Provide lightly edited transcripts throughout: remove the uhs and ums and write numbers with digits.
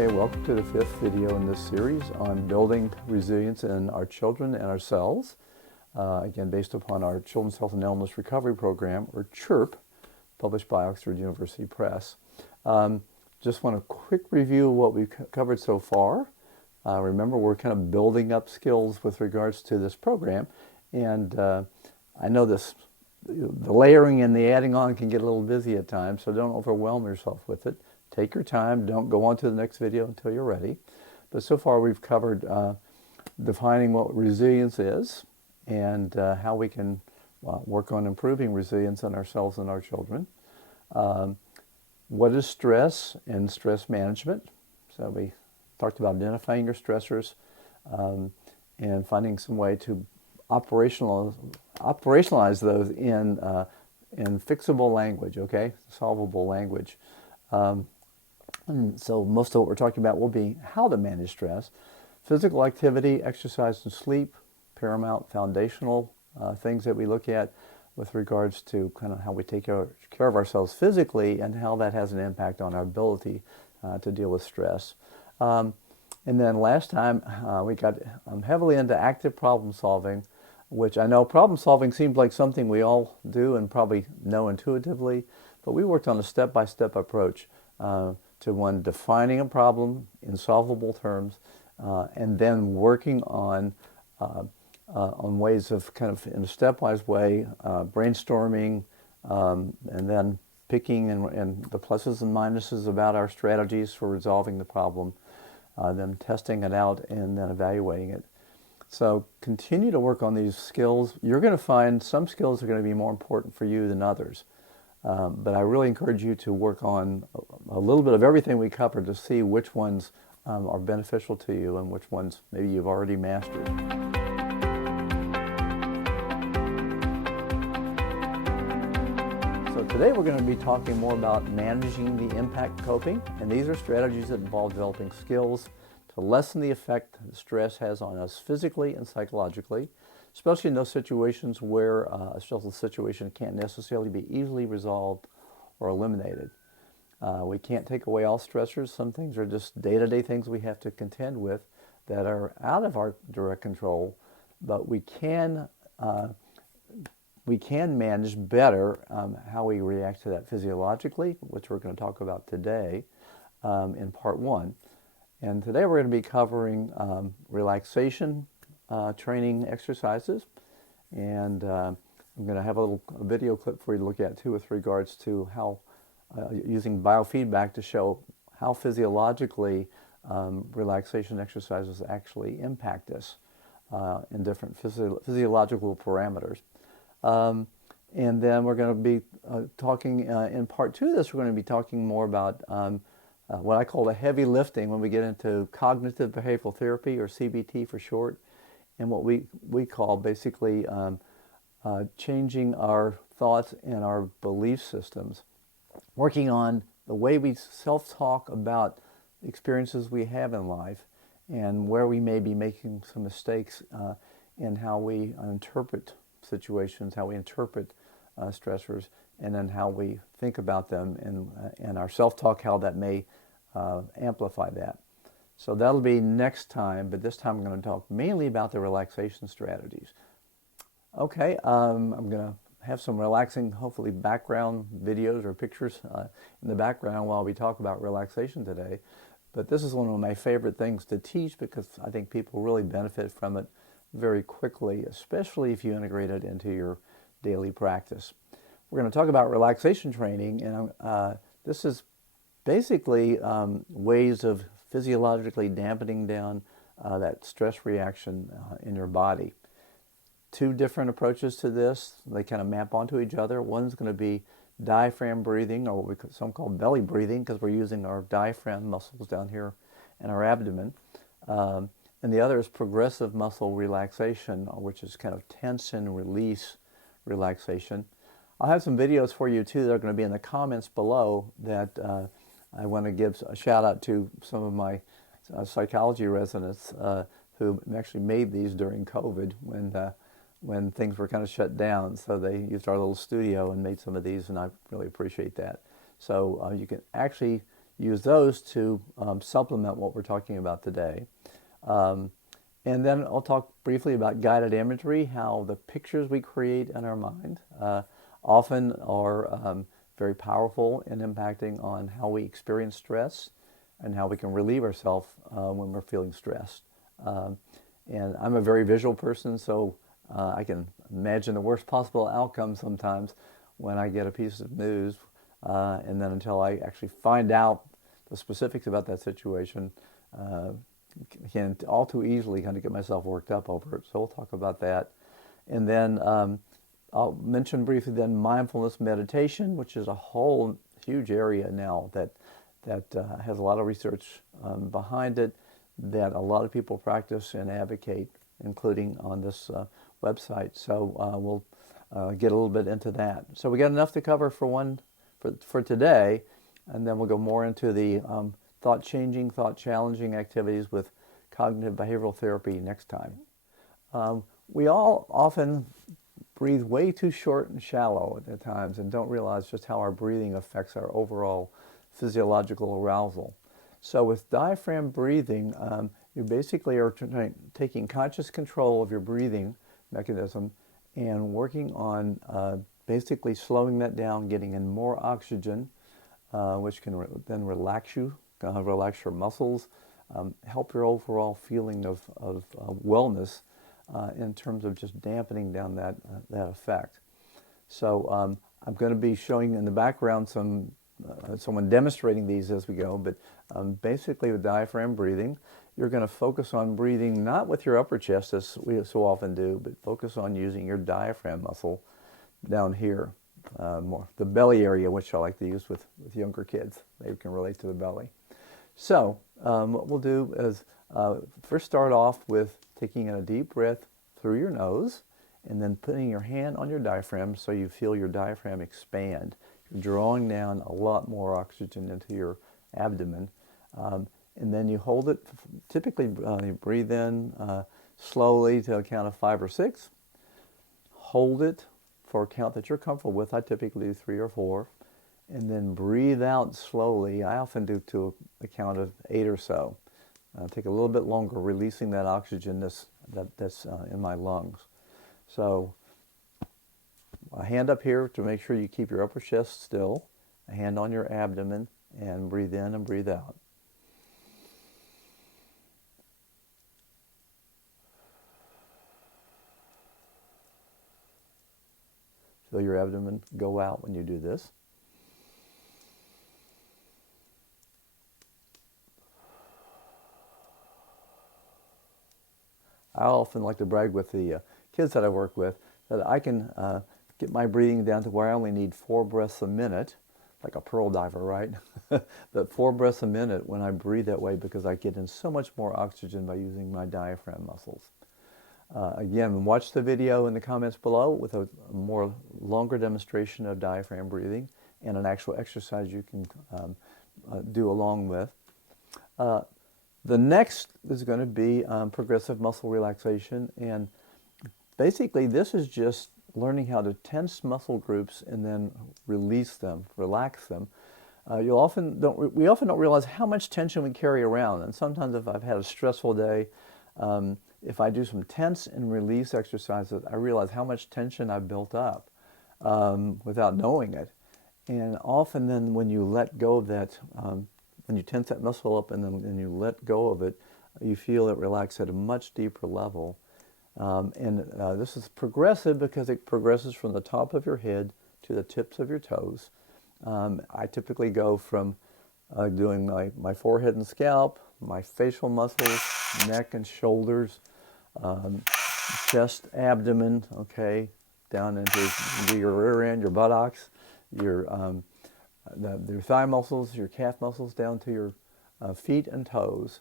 Okay, welcome to the fifth video in this series on building resilience in our children and ourselves. Again, based upon our Children's Health and Illness Recovery Program, or CHIRP, published by Oxford University Press. Just want a quick review of what we've covered so far. Remember, we're kind of building up skills with regards to this program, and I know the layering and the adding on can get a little busy at times, so don't overwhelm yourself with it. Take your time. Don't go on to the next video until you're ready. But so far we've covered defining what resilience is and how we can work on improving resilience in ourselves and our children. What is stress and stress management? So we talked about identifying your stressors and finding some way to operationalize those in fixable language, okay? Solvable language. So most of what we're talking about will be how to manage stress. Physical activity, exercise, and sleep, paramount foundational things that we look at with regards to kind of how we take care of ourselves physically and how that has an impact on our ability to deal with stress. And then last time we got heavily into active problem solving, which I know problem solving seems like something we all do and probably know intuitively, but we worked on a step-by-step approach to one, defining a problem in solvable terms, and then working on ways of kind of in a stepwise way, brainstorming, and then picking and the pluses and minuses about our strategies for resolving the problem, then testing it out and then evaluating it. So continue to work on these skills. You're going to find some skills are going to be more important for you than others. But I really encourage you to work on a little bit of everything we covered to see which ones are beneficial to you and which ones maybe you've already mastered. So today we're going to be talking more about managing the impact coping, and these are strategies that involve developing skills to lessen the effect stress has on us physically and psychologically, especially in those situations where a stressful situation can't necessarily be easily resolved or eliminated. We can't take away all stressors. Some things are just day-to-day things we have to contend with that are out of our direct control, but we can manage better how we react to that physiologically, which we're going to talk about today in part one. And today we're going to be covering relaxation training exercises, and I'm going to have a video clip for you to look at too with regards to how using biofeedback to show how physiologically relaxation exercises actually impact us in different physiological parameters. And then we're going to be talking in part two of this, we're going to be talking more about what I call the heavy lifting when we get into cognitive behavioral therapy, or CBT for short, and what we call basically changing our thoughts and our belief systems, working on the way we self-talk about experiences we have in life and where we may be making some mistakes in how we interpret situations, how we interpret stressors, and then how we think about them and our self-talk, how that may amplify that. So that'll be next time, but this time I'm going to talk mainly about the relaxation strategies. Okay, I'm going to have some relaxing, hopefully background videos or pictures in the background while we talk about relaxation today. But this is one of my favorite things to teach because I think people really benefit from it very quickly, especially if you integrate it into your daily practice. We're going to talk about relaxation training, and this is basically ways of physiologically dampening down that stress reaction in your body. Two different approaches to this. They kind of map onto each other. One's going to be diaphragm breathing, or what some call belly breathing, because we're using our diaphragm muscles down here in our abdomen. And the other is progressive muscle relaxation, which is kind of tense and release relaxation. I'll have some videos for you too that are going to be in the comments below that I want to give a shout out to some of my psychology residents who actually made these during COVID when things were kind of shut down. So they used our little studio and made some of these, and I really appreciate that. So you use those to supplement what we're talking about today. And then I'll talk briefly about guided imagery, how the pictures we create in our mind often are very powerful in impacting on how we experience stress and how we can relieve ourselves when we're feeling stressed. And I'm a very visual person, so I can imagine the worst possible outcome sometimes when I get a piece of news, and then until I actually find out the specifics about that situation, can all too easily kind of get myself worked up over it. So we'll talk about that. And then I'll mention briefly then mindfulness meditation, which is a whole huge area now that has a lot of research behind it, that a lot of people practice and advocate, including on this website. So we'll get a little bit into that. So we got enough to cover for today, and then we'll go more into the thought-changing, thought-challenging activities with cognitive behavioral therapy next time. We all often breathe way too short and shallow at times and don't realize just how our breathing affects our overall physiological arousal. So with diaphragm breathing, you basically are taking conscious control of your breathing mechanism and working on basically slowing that down, getting in more oxygen, which can then relax you, relax your muscles, help your overall feeling of wellness in terms of just dampening down that effect. So I'm going to be showing in the background someone demonstrating these as we go, but basically with diaphragm breathing, you're going to focus on breathing not with your upper chest, as we so often do, but focus on using your diaphragm muscle down here, more the belly area, which I like to use with younger kids. They can relate to the belly. So what we'll do is first start off with taking in a deep breath through your nose and then putting your hand on your diaphragm so you feel your diaphragm expand. You're drawing down a lot more oxygen into your abdomen. And then you hold it, typically you breathe in slowly to a count of 5 or 6. Hold it for a count that you're comfortable with. I typically do 3 or 4. And then breathe out slowly. I often do to a count of 8 or so. Take a little bit longer, releasing that oxygen that's in my lungs. So a hand up here to make sure you keep your upper chest still, a hand on your abdomen, and breathe in and breathe out. Feel your abdomen go out when you do this. I often like to brag with the kids that I work with that I can get my breathing down to where I only need 4 breaths a minute, like a pearl diver, right? But 4 breaths a minute when I breathe that way because I get in so much more oxygen by using my diaphragm muscles. Again, watch the video in the comments below with a more longer demonstration of diaphragm breathing and an actual exercise you can do along with. The next is going to be progressive muscle relaxation, and basically this is just learning how to tense muscle groups and then release them, relax them. We often don't realize how much tension we carry around, and sometimes if I've had a stressful day, if I do some tense and release exercises, I realize how much tension I've built up without knowing it. And often then when you let go of that, when you tense that muscle up and then you let go of it, you feel it relax at a much deeper level. This is progressive because it progresses from the top of your head to the tips of your toes. I typically go from doing my forehead and scalp, my facial muscles, neck and shoulders, chest, abdomen, okay, down into your rear end, your buttocks, your thigh muscles, your calf muscles, down to your feet and toes.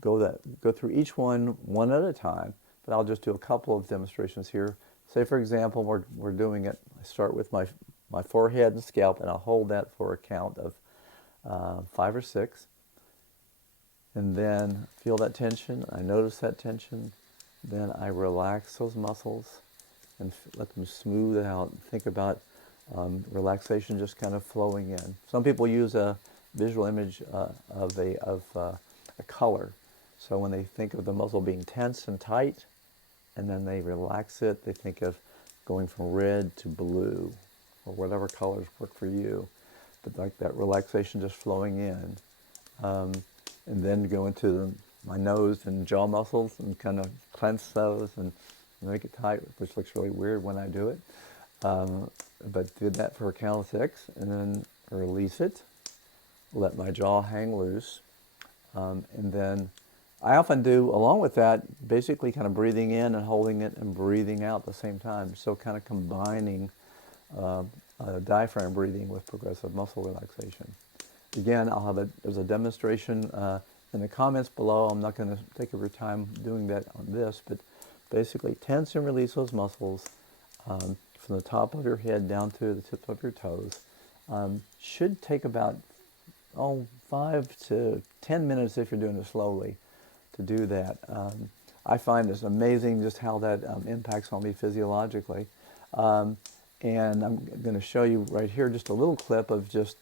Go through each one at a time, but I'll just do a couple of demonstrations here. Say, for example, we're doing it. I start with my forehead and scalp, and I'll hold that for a count of 5 or 6. And then feel that tension. I notice that tension. Then I relax those muscles and let them smooth out. Think about relaxation just kind of flowing in. Some people use a visual image of a color. So when they think of the muscle being tense and tight, and then they relax it, they think of going from red to blue, or whatever colors work for you. But like that relaxation just flowing in. And then go into my nose and jaw muscles and kind of clench those and make it tight, which looks really weird when I do it. But do that for a count of 6, and then release it. Let my jaw hang loose. And then I often do, along with that, basically kind of breathing in and holding it and breathing out at the same time. So kind of combining diaphragm breathing with progressive muscle relaxation. Again, there's a demonstration in the comments below. I'm not going to take up your time doing that on this, but basically tense and release those muscles from the top of your head down to the tips of your toes. Should take about 5 to 10 minutes if you're doing it slowly to do that. I find it's amazing just how that impacts on me physiologically. And I'm going to show you right here just a little clip of just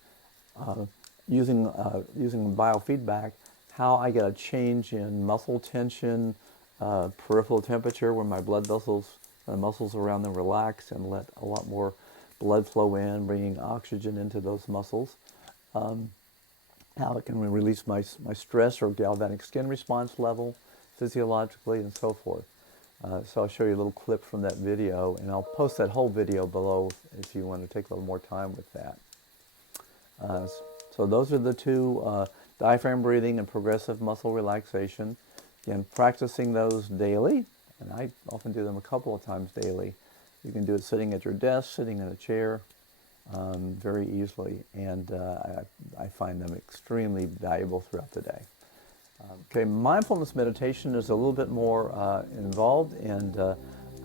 using biofeedback, how I get a change in muscle tension, peripheral temperature, where my blood vessels, the muscles around them relax and let a lot more blood flow in, bringing oxygen into those muscles. How it can release my stress or galvanic skin response level physiologically and so forth. So I'll show you a little clip from that video, and I'll post that whole video below if you want to take a little more time with that. So those are the two, diaphragm breathing and progressive muscle relaxation. Again, practicing those daily, and I often do them a couple of times daily. You can do it sitting at your desk, sitting in a chair, very easily, and I find them extremely valuable throughout the day. Okay, mindfulness meditation is a little bit more involved, and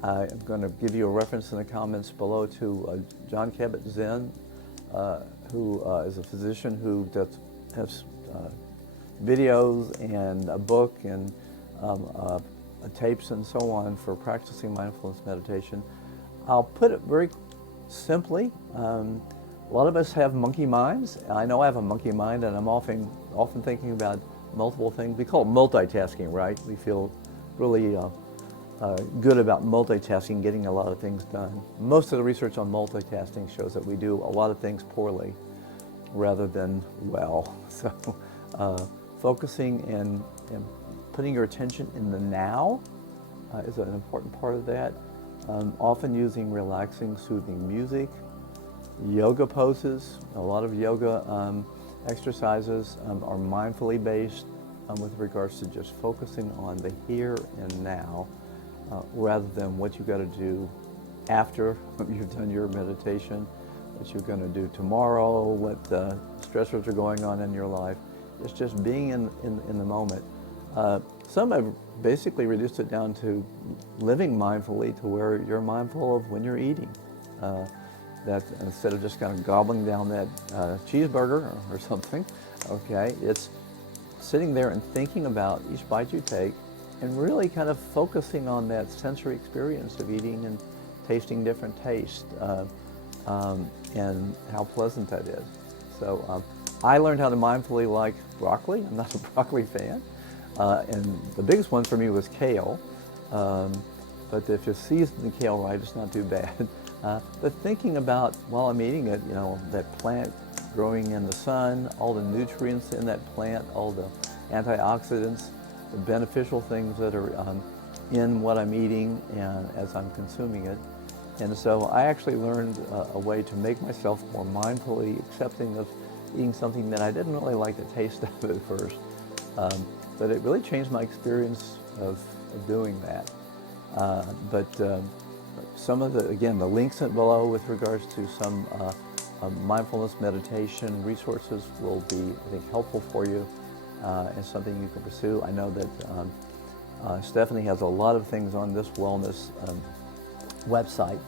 I'm going to give you a reference in the comments below to John Kabat-Zinn, who is a physician who has videos and a book and tapes and so on for practicing mindfulness meditation. I'll put it very simply. A lot of us have monkey minds. I know I have a monkey mind, and I'm often thinking about multiple things. We call it multitasking, right? We feel really good about multitasking, getting a lot of things done. Most of the research on multitasking shows that we do a lot of things poorly rather than well. So focusing and putting your attention in the now is an important part of that. Often using relaxing, soothing music, yoga poses. A lot of yoga exercises are mindfully based with regards to just focusing on the here and now rather than what you've got to do after you've done your meditation, what you're going to do tomorrow, what stressors are going on in your life. It's just being in the moment. Some have basically reduced it down to living mindfully, to where you're mindful of when you're eating. That instead of just kind of gobbling down that cheeseburger or something, okay, it's sitting there and thinking about each bite you take and really kind of focusing on that sensory experience of eating and tasting different tastes and how pleasant that is. So I learned how to mindfully like broccoli. I'm not a broccoli fan. And the biggest one for me was kale. But if you season the kale right, it's not too bad. But thinking about, while I'm eating it, that plant growing in the sun, all the nutrients in that plant, all the antioxidants, the beneficial things that are in what I'm eating and as I'm consuming it. And so I actually learned a way to make myself more mindfully accepting of eating something that I didn't really like the taste of at first. But it really changed my experience of doing that. Some of the links below with regards to some mindfulness meditation resources will be, I think, helpful for you and something you can pursue. I know that Stephanie has a lot of things on this wellness website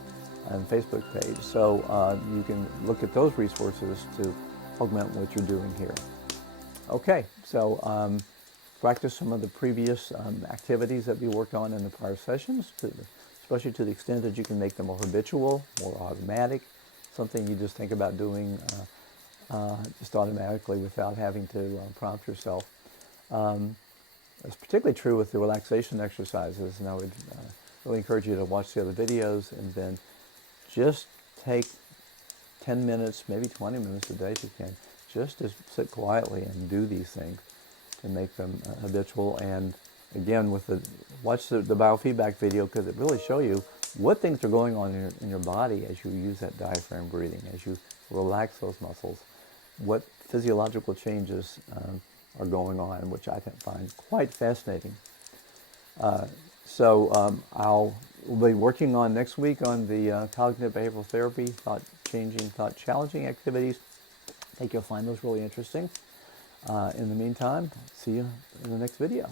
and Facebook page, so you can look at those resources to augment what you're doing here. Okay, so practice some of the previous activities that we worked on in the prior sessions, especially to the extent that you can make them more habitual, more automatic, something you just think about doing just automatically without having to prompt yourself. It's particularly true with the relaxation exercises, and I would really encourage you to watch the other videos and then just take 10 minutes, maybe 20 minutes a day if you can, just to sit quietly and do these things to make them habitual. And again, watch the biofeedback video, because it really shows you what things are going on in your body as you use that diaphragm breathing, as you relax those muscles, what physiological changes are going on, which I find quite fascinating. We'll be working on next week on the cognitive behavioral therapy, thought-changing, thought-challenging activities. I think you'll find those really interesting. In the meantime, see you in the next video.